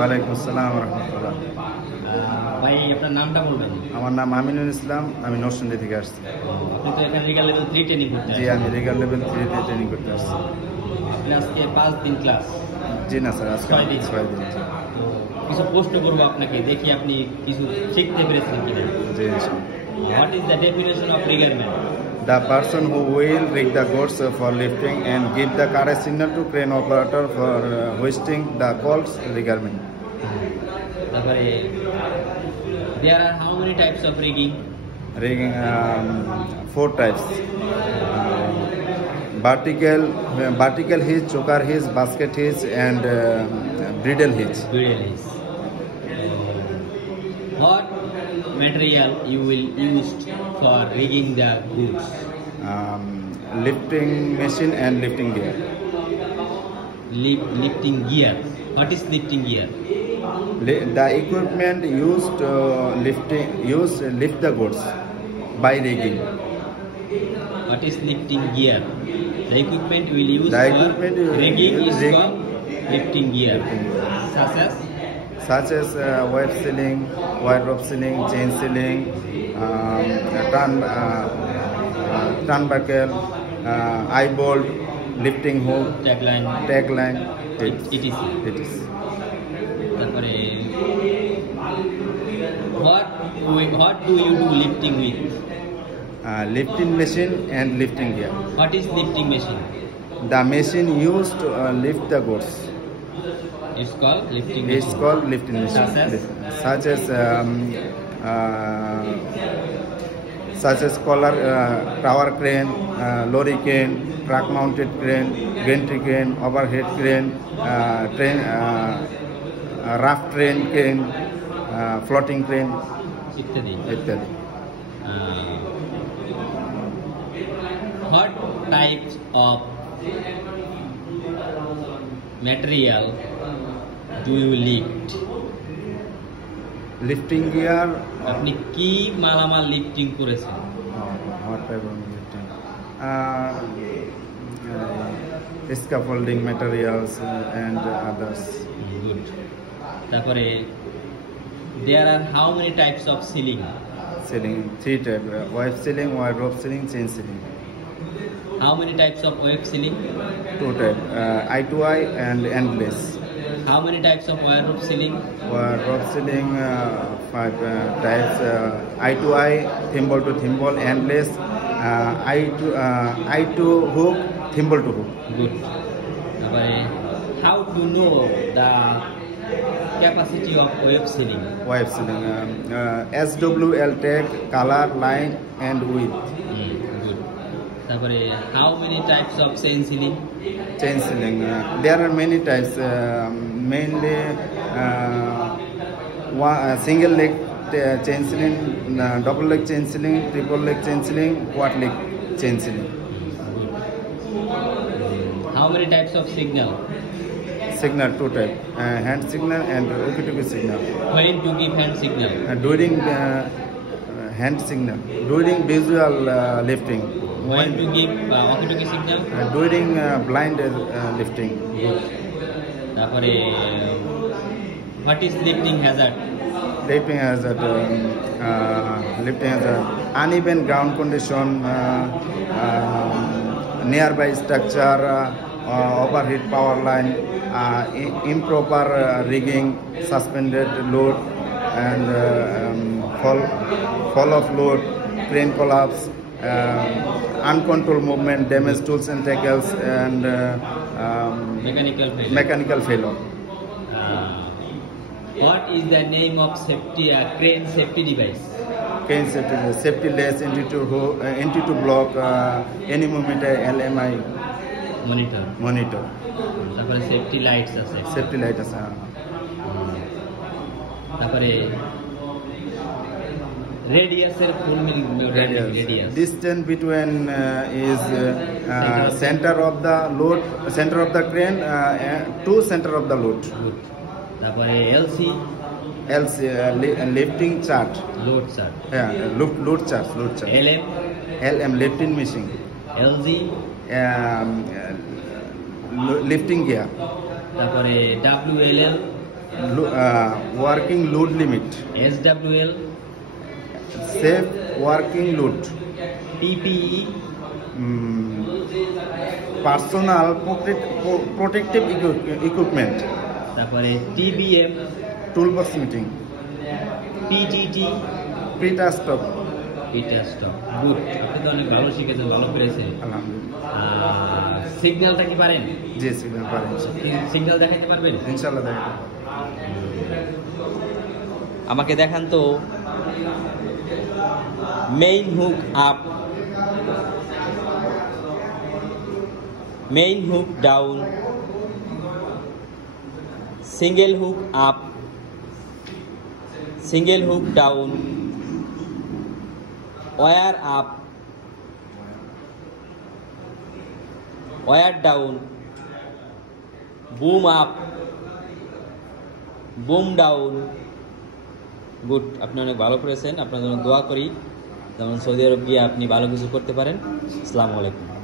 ওয়ালাইকুম আসসালাম রহমতুল্লাহ। ভাই আপনার নামটা বলবেন? আমার নাম আমিনুল ইসলাম, আমি নরসিংদী থেকে আসছি। আপনি তো এখানে রিগাল লেভেল 3 ট্রেনিং করতে জি, আমি রিগাল লেভেল 3 তে ট্রেনিং করতে আসছি। আপনি আজকে 5 দিন ক্লাস? জি না স্যার, আজকে 6 দিন। 6 দিন। তো কিছু প্রশ্ন করবো আপনাকে, দেখি আপনি কিছু শিখতে পেরেছেন কিনা। জি। What is the definition of রিগারমেন্ট? The person who will rig the goods for lifting and give the correct signal to crane operator for hoisting the calls regarment. তারপরে there are how many types of rigging? Rigging 4 types. Vertical hitch, choker hitch, basket hitch, and bridle hitch. Bridle hitch. What material you will use for rigging the goods? Lifting machine and lifting gear. Lifting gear. What is lifting gear? The equipment used to lift the goods by rigging. What is lifting gear? The equipment we will use The for equipment rigging is rigging. called lifting gear. Such as Wire sealing, wire rope sealing, chain sealing, turnbuckle, eye bolt, lifting hook, tagline. It is. তারপরে what do you do lifting with? Lifting machine and lifting gear. What is lifting machine? The machine used to lift the goods. It's called lifting It's machine. called lifting machine. Such as collar, tower crane, lorry crane, truck mounted crane, gantry crane, overhead crane, raft crane, floating crane, ইত্যাদি। What types of material do you lift? Lifting gear. আপনি কি মালামাল lifting করেছেন? What type of lifting? Scaffolding materials and others. Good. তারপরে there are how many types of sealing? Sealing 3 types: wave sealing, wire rope sealing, chain sealing. How many types of wave sealing? 2 types: eye to eye and endless. How many types of wire rope sealing? Wire rope sealing 5 types: eye to eye, thimble to thimble, endless, eye to hook, thimble to hook. Good. তারপরে how to know the capacity of wave sealing? Wave sealing SWL tag, color, line and width. Good. তারপরে how many types of chain sealing? Chain sealing there are many types, mainly single leg chain sealing, double leg chain sealing, triple leg chain sealing, quad leg chain sealing. How many types of signal? Signal 2 types: hand signal and walkie-talkie signal. When to give hand signal? During hand signal, during visual lifting. When to give walkie-talkie signal? During blind lifting. তারপরে what is lifting hazard? Lifting hazard uneven ground condition, nearby structure, overhead power line, improper rigging, suspended load and fall of load, crane collapse, uncontrolled movement, damaged tools and tackles, and mechanical failure. What is the name of crane safety device? Crane safety less into block, anemometer, LMI monitor. তারপরে safety lights আছে। Safety light আছে। তারপরে রেডিয়াসের full meaning? Radius distance between is center of the crane to center of the load. তারপরে LC lifting chart, load chart, load chart, LM lifting machine, LG lifting gear, তারপরে WLL working load limit, SWL, safe working load, PPE, personal protective equipment, তারপরে TBM, toolbox meeting, PGT, pre-stop. এটা stop. Good, আপনি তো অনেক ভালো শিখেছেন, ভালো পেরেছেন। আলহামদুলিল্লাহ। সিগন্যালটা কি পারেন? জি, সিগন্যাল পারেন সিগন্যাল দেখাতে পারবেন? ইনশাআল্লাহ দেখেন। আমাকে দেখান তো। Main hook up, main hook down, single hook up, single hook down, wire up, wire down, boom up, boom down. Good, আপনি অনেক ভালো করেছেন। আপনার জন্য দোয়া করি যেমন সৌদি আরব গিয়ে আপনি ভালো কিছু করতে পারেন। আসসালামু আলাইকুম।